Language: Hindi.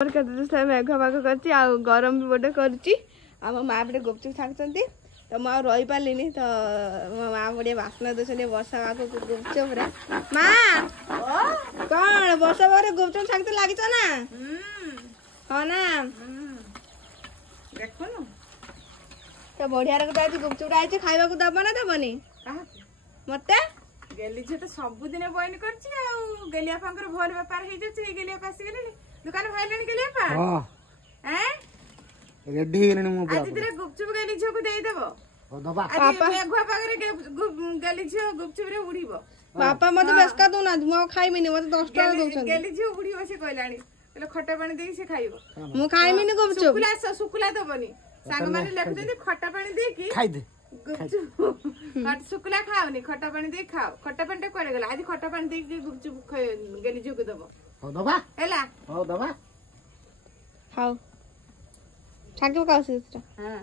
मेघ पाग कर गरम भी गोटे कर माँ पे गुपचुप छाड़ती तो मुझे रही पार्लिनी तो मो माँ गोटे बास्ना दे वर्षा पाग गुपचुप माँ कौन वर्षा पाग गुपचुप छाड़ते लगिच ना हाँ ना देख तो बढ़िया आज गुपचुप आई खावा दब ना दबनी मत गेली झे तो सबुदिन बइन कर गेलिया पाकर भोर बेपार हो जाए गेलिया पसिगले दुकान भाईलानी गेलिया पा हैं रेडी हे गनी मु आज तेरे गुपचुप गेली झे को देई देबो ओ दबा आज मेघुआ पागरे गेली झे गुपचुप रे उड़ीबो बापा मते बेसका दो ना मु खाइमिनी मते 10 टका दउछन गेली झे उड़ीबो से कहलानी तले खट्टा पानी देई से खाइबो मु खाइमिनी गुपचुप सुकुला दबनी सांग माने लेखुते खट्टा पानी दे की खाइ दे गुपचुप हट सुकुला खाओनी खट्टा पानी दे खाओ खट्टा पानी टे कोड़े गला आज खट्टा पानी दे के गुपचुप गेली झे को दबो ओ दबा हैला ओ दबा खाओ छाके पकाओ से हां